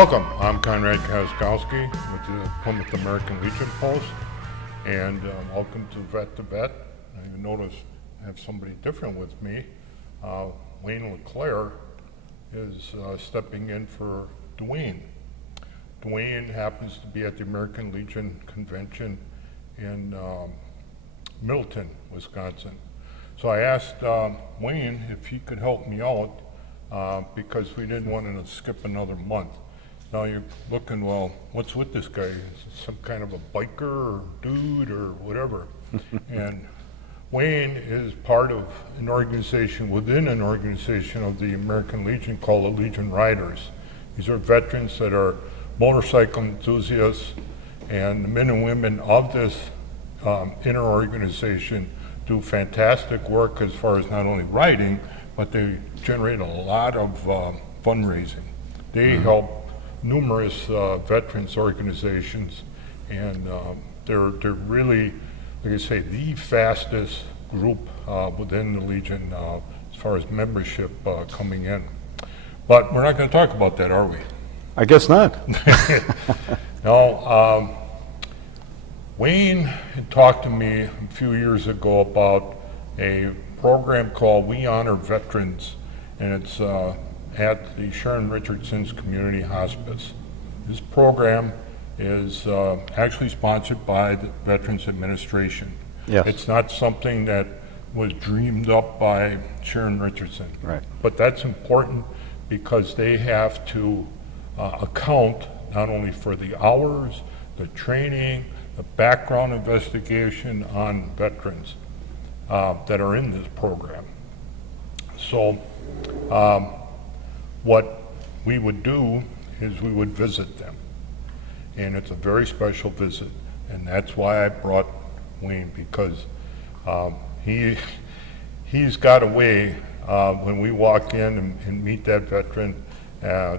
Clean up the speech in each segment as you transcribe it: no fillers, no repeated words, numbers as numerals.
Welcome. I'm Conrad Koskowski with the Plymouth American Legion Post, and welcome to Vet2Vet. I notice I have somebody different with me. Wayne LeClaire is stepping in for Dwayne. Dwayne happens to be at the American Legion Convention in Middleton, Wisconsin. So I asked Wayne if he could help me out because we didn't want to skip another month. Now you're looking, well, what's with this guy? Is it some kind of a biker or dude or whatever? And Wayne is part of an organization within an organization of the American Legion called the Legion Riders. These are veterans that are motorcycle enthusiasts, and the men and women of this inner organization do fantastic work as far as not only riding, but they generate a lot of fundraising. They help numerous veterans organizations, and they're really, like I say, the fastest group within the Legion as far as membership coming in. But we're not going to talk about that, are we? I guess not. No. Wayne had talked to me a few years ago about a program called We Honor Veterans, and it's at the Sharon Richardson's Community Hospice. This program is actually sponsored by the Veterans Administration. Yes. It's not something that was dreamed up by Sharon Richardson. Right. But that's important because they have to account not only for the hours, the training, the background investigation on veterans that are in this program. So what we would do is we would visit them, and it's a very special visit, and that's why I brought Wayne, because he's got a way when we walk in and meet that veteran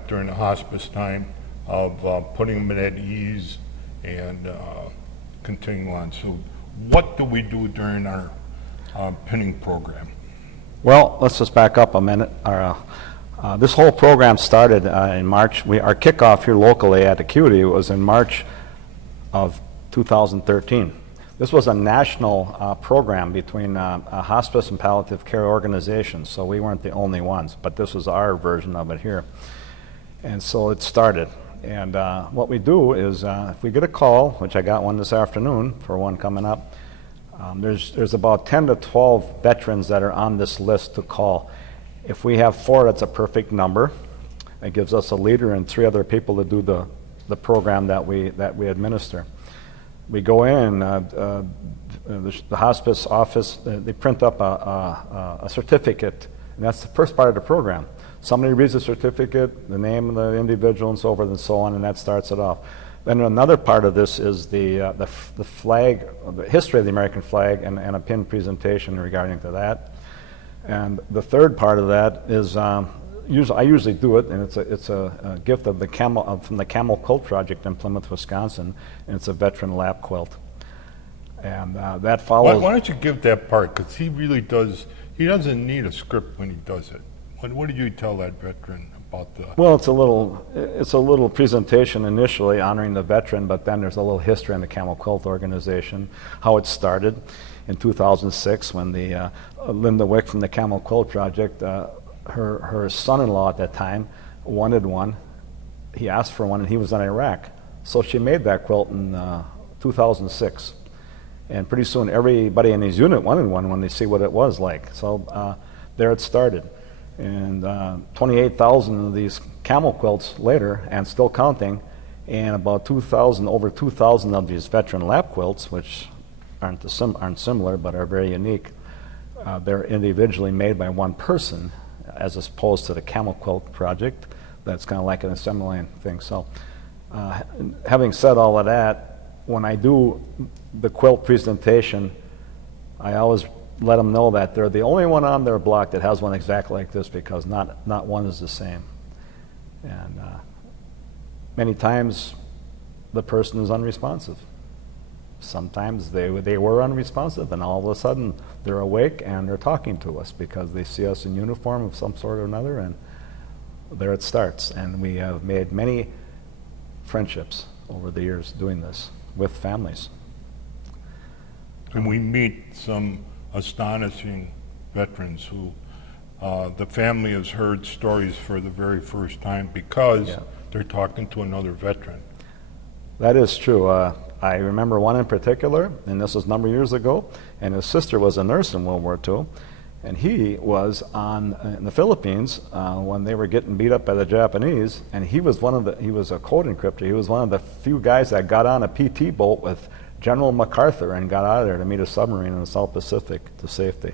during the hospice time of putting them at ease and continuing on. So what do we do during our pinning program? Well, let's just back up a minute. This whole program started in March. Our kickoff here locally at Acuity was in March of 2013. This was a national program between hospice and palliative care organizations, so we weren't the only ones, but this was our version of it here. And so it started. And what we do is if we get a call, which I got one this afternoon for one coming up, there's about 10 to 12 veterans that are on this list to call. If we have 4, that's a perfect number. It gives us a leader and 3 other people to do the program that we administer. We go in, the hospice office, they print up a certificate, and that's the first part of the program. Somebody reads the certificate, the name of the individual and so forth and so on, and that starts it off. Then another part of this is the flag, the history of the American flag, and a pin presentation regarding to that. And the third part of that is I usually do it, and it's a gift of from the Camel Quilt Project in Plymouth, Wisconsin, and it's a veteran lap quilt. And that follows. Why don't you give that part? Because he really does. He doesn't need a script when he does it. What did you tell that veteran about the? Well, it's a little presentation initially honoring the veteran, but then there's a little history on the Camel Quilt organization, how it started in 2006 when the Linda Wick from the Camel Quilt Project, her son-in-law at that time wanted one. He asked for one, and he was in Iraq, so she made that quilt in 2006. And pretty soon, everybody in his unit wanted one when they see what it was like. So there it started. And 28,000 of these camel quilts later, and still counting, and about over 2,000 of these veteran lap quilts, which aren't similar but are very unique. They're individually made by one person, as opposed to the Camel Quilt Project. That's kind of like an assembly line thing. So, having said all of that, when I do the quilt presentation, I always let them know that they're the only one on their block that has one exactly like this, because not one is the same. And many times the person is unresponsive. Sometimes they were unresponsive, and all of a sudden they're awake and they're talking to us because they see us in uniform of some sort or another, and there it starts. And we have made many friendships over the years doing this with families. And we meet some astonishing veterans who the family has heard stories for the very first time because Yeah. they're talking to another veteran. That is true. I remember one in particular, and this was a number of years ago, and his sister was a nurse in World War II, and he was in the Philippines when they were getting beat up by the Japanese, and he was a code encryptor. He was one of the few guys that got on a PT boat with General MacArthur and got out of there to meet a submarine in the South Pacific to safety.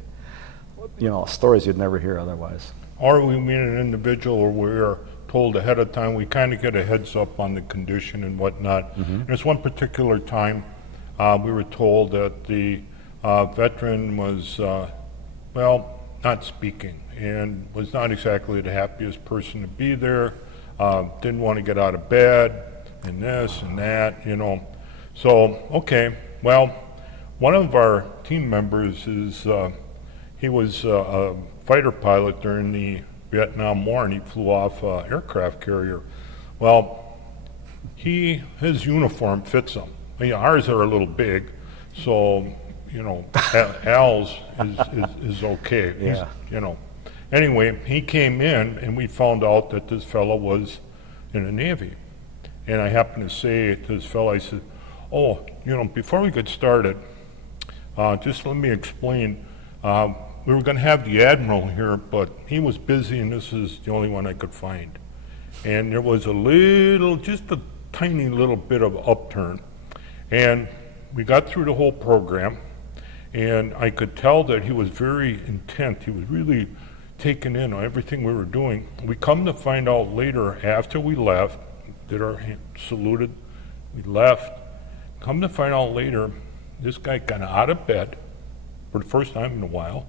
You know, stories you'd never hear otherwise. Or we meet an individual where we are told ahead of time, we kind of get a heads up on the condition and whatnot. There's one particular time we were told that the veteran was, well, not speaking and was not exactly the happiest person to be there, didn't want to get out of bed and this and that, you know. So, okay, well, one of our team members he was a fighter pilot during the Vietnam War, and he flew off an aircraft carrier. Well, his uniform fits him. I mean, ours are a little big, so, you know, Al's is okay. Yeah. You know. Anyway, he came in, and we found out that this fellow was in the Navy. And I happened to say to this fellow, I said, oh, you know, before we get started, just let me explain. We were going to have the Admiral here, but he was busy, and this is the only one I could find. And there was just a tiny little bit of upturn. And we got through the whole program, and I could tell that he was very intent. He was really taken in on everything we were doing. We come to find out later, after we left, saluted, we left. Come to find out later, this guy got out of bed for the first time in a while,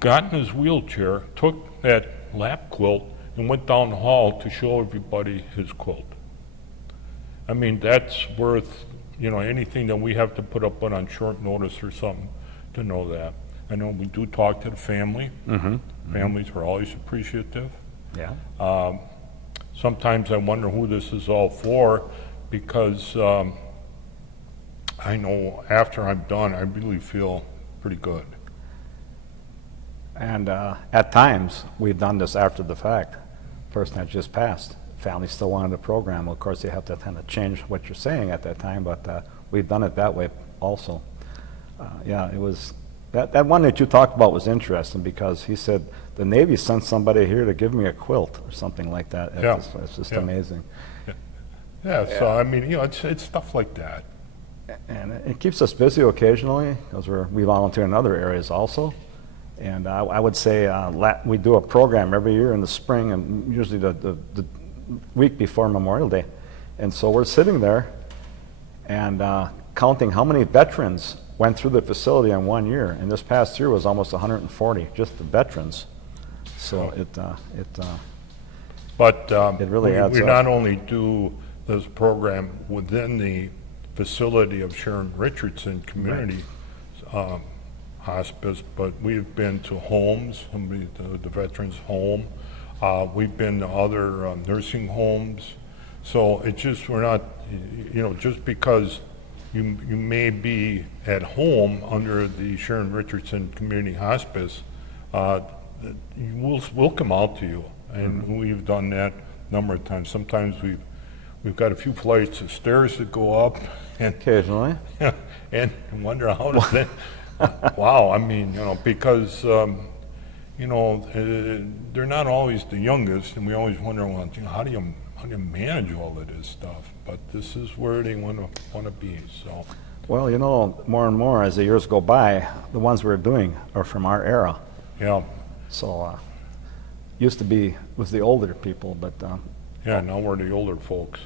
got in his wheelchair, took that lap quilt, and went down the hall to show everybody his quilt. I mean, that's worth, you know, anything that we have to put up on short notice or something to know that. I know we do talk to the family. Families are always appreciative. Yeah. Sometimes I wonder who this is all for, because I know after I'm done, I really feel pretty good. And at times, we've done this after the fact. Person had just passed. Family still wanted the program. Of course, you have to kind of change what you're saying at that time, but we've done it that way also. Yeah, it was, that one that you talked about was interesting because he said, the Navy sent somebody here to give me a quilt or something like that. Yeah. It's just Yeah. amazing. Yeah, so I mean, you know, it's stuff like that. And it keeps us busy occasionally because we volunteer in other areas also. And I would say we do a program every year in the spring, and usually the week before Memorial Day. And so we're sitting there and counting how many veterans went through the facility in 1 year. And this past year was almost 140, just the veterans. So But It really adds we up. not only do this program within the facility of Sharon Richardson Community Hospice, but we've been to homes, the veterans' home. We've been to other nursing homes. So it's just, we're not, you know, just because you may be at home under the Sharon Richardson Community Hospice, we'll come out to you. And we've done that a number of times. Sometimes we've got a few flights of stairs that go up, and occasionally. and wonder how does that. Wow, I mean, you know, because you know, they're not always the youngest, and we always wonder, well, you know, how do you manage all of this stuff? But this is where they want to be. So. Well, you know, more and more as the years go by, the ones we're doing are from our era. Yeah. So used to be with the older people, but Yeah, now we're the older folks.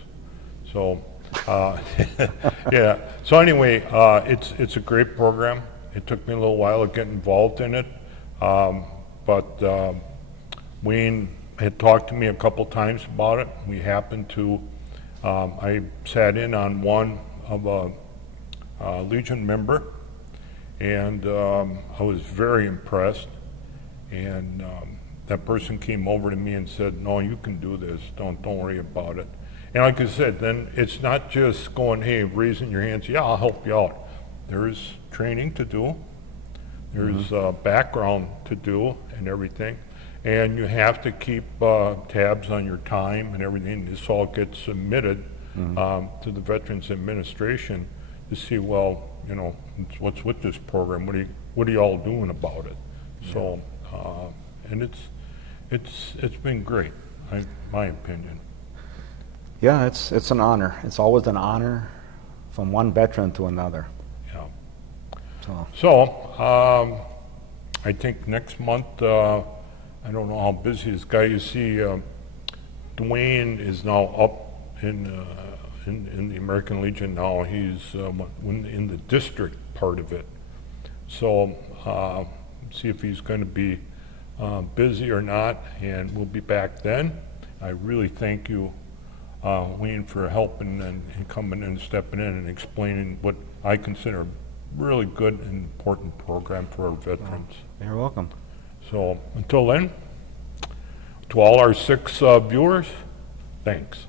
So, yeah. So anyway, it's a great program. It took me a little while to get involved in it, but Wayne had talked to me a couple times about it. We happened to, I sat in on one of a Legion member, and I was very impressed. And that person came over to me and said, "No, you can do this. Don't worry about it." And like I said, then it's not just going, hey, raising your hands, yeah, I'll help you out. There's training to do, there's background to do and everything. And you have to keep tabs on your time and everything. This all gets submitted to the Veterans Administration to see, well, you know, what's with this program? What are you all doing about it? So, and it's been great, my opinion. Yeah, it's an honor. It's always an honor from one veteran to another. Yeah. So, I think next month, I don't know how busy this guy. You see, Dwayne is now up in the American Legion now. He's in the district part of it. So see if he's going to be busy or not, and we'll be back then. I really thank you, Wayne, for helping and coming in and stepping in and explaining what I consider a really good and important program for our veterans. you're welcome. So until then, to all our 6 viewers, thanks.